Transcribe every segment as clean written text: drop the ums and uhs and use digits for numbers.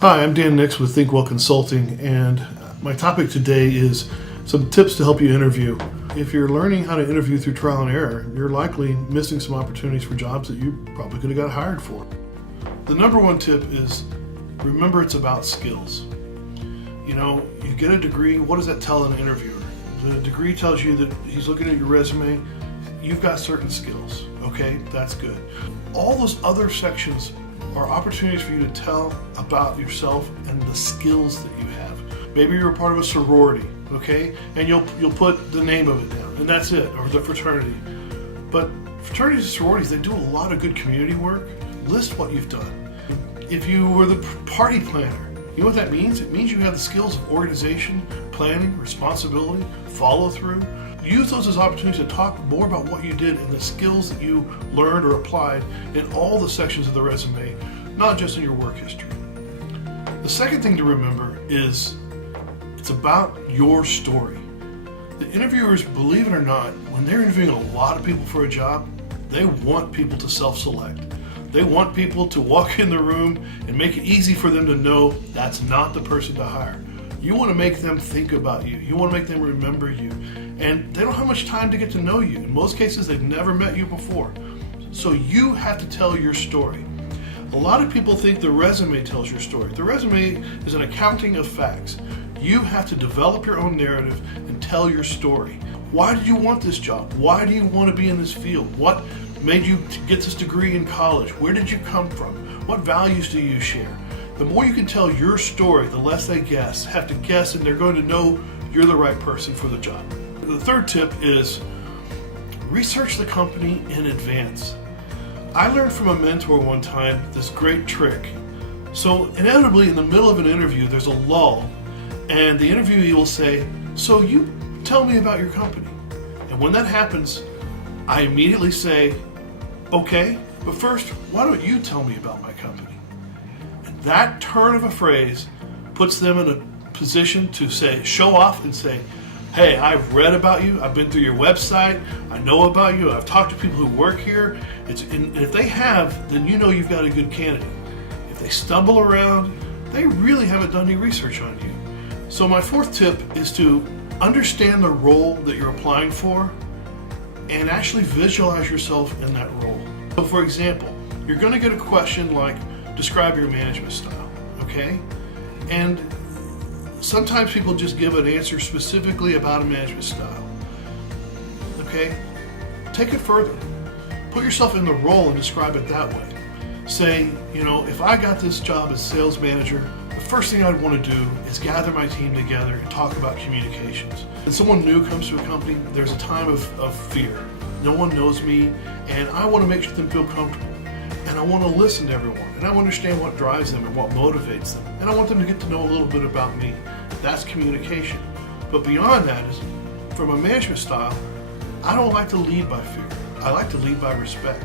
Hi, I'm Dan Nix with ThinkWell Consulting, and my topic today is some tips to help you interview. If you're learning how to interview through trial and error, you're likely missing some opportunities for jobs that you probably could have got hired for. The number one tip is remember it's about skills. You know, you get a degree, what does that tell an interviewer? The degree tells you that he's looking at your resume, you've got certain skills, okay? That's good. All those other sections are opportunities for you to tell about yourself and the skills that you have. Maybe you're a part of a sorority, okay? And you'll put the name of it down, and that's it, or the fraternity. But fraternities and sororities, they do a lot of good community work. List what you've done. If you were the party planner, you know what that means? It means you have the skills of organization, planning, responsibility, follow through. Use those as opportunities to talk more about what you did and the skills that you learned or applied in all the sections of the resume, not just in your work history. The second thing to remember is it's about your story. The interviewers, believe it or not, when they're interviewing a lot of people for a job, they want people to self-select. They want people to walk in the room and make it easy for them to know that's not the person to hire. You want to make them think about you. You want to make them remember you. And they don't have much time to get to know you. In most cases, they've never met you before. So you have to tell your story. A lot of people think the resume tells your story. The resume is an accounting of facts. You have to develop your own narrative and tell your story. Why did you want this job? Why do you want to be in this field? What made you get this degree in college? Where did you come from? What values do you share? The more you can tell your story, the less they have to guess, and they're going to know you're the right person for the job. The third tip is research the company in advance. I learned from a mentor one time this great trick. So inevitably in the middle of an interview, there's a lull, and the interviewee will say, "So you tell me about your company." And when that happens, I immediately say, "Okay, but first, why don't you tell me about my company?" And that turn of a phrase puts them in a position to say, show off and say, "Hey, I've read about you, I've been through your website, I know about you, I've talked to people who work here." And if they have, then you know you've got a good candidate. If they stumble around, they really haven't done any research on you. So my fourth tip is to understand the role that you're applying for and actually visualize yourself in that role. So for example, you're going to get a question like, describe your management style, okay? And sometimes people just give an answer specifically about a management style, okay? Take it further. Put yourself in the role and describe it that way. Say, you know, if I got this job as sales manager, the first thing I'd want to do is gather my team together and talk about communications. When someone new comes to a company, there's a time of fear. No one knows me, and I want to make them feel comfortable. And I want to listen to everyone, and I want to understand what drives them and what motivates them. And I want them to get to know a little bit about me. That's communication. But beyond that is, from a management style, I don't like to lead by fear. I like to lead by respect.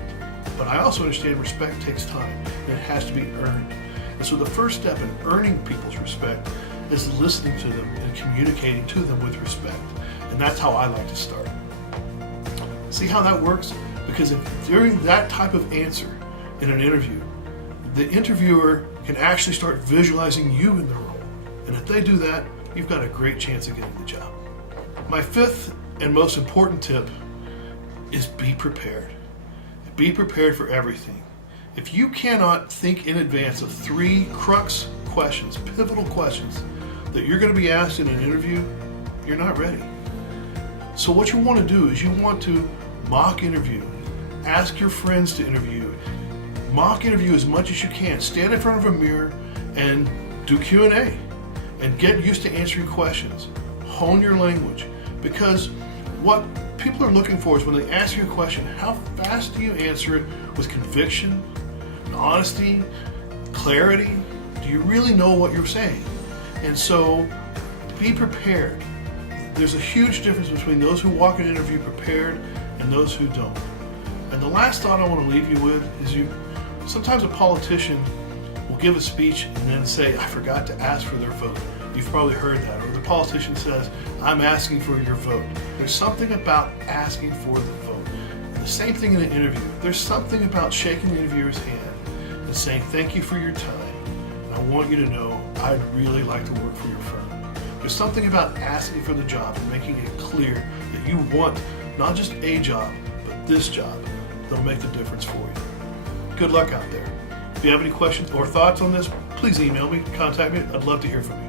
But I also understand respect takes time, and it has to be earned. And so the first step in earning people's respect is listening to them and communicating to them with respect. And that's how I like to start. See how that works? Because during that type of answer in an interview, the interviewer can actually start visualizing you in the role. And if they do that, you've got a great chance of getting the job. My fifth and most important tip is be prepared. Be prepared for everything. If you cannot think in advance of 3 crux questions, pivotal questions, that you're going to be asked in an interview, you're not ready. So what you want to do is you want to mock interview. Ask your friends to interview. Mock interview as much as you can. Stand in front of a mirror and do Q&A and get used to answering questions. Hone your language, because what people are looking for is when they ask you a question, how fast do you answer it with conviction, honesty, clarity? Do you really know what you're saying? And so be prepared. There's a huge difference between those who walk an interview prepared and those who don't. And the last thought I want to leave you with is sometimes a politician will give a speech and then say, "I forgot to ask for their vote." You've probably heard that. Or the politician says, "I'm asking for your vote." There's something about asking for the vote. And the same thing in an interview. There's something about shaking the interviewer's hand and saying, "Thank you for your time. I want you to know I'd really like to work for your firm. There's something about asking for the job and making it clear that you want not just a job, but this job that'll make the difference for you. Good luck out there. If you have any questions or thoughts on this, please email me, contact me. I'd love to hear from you.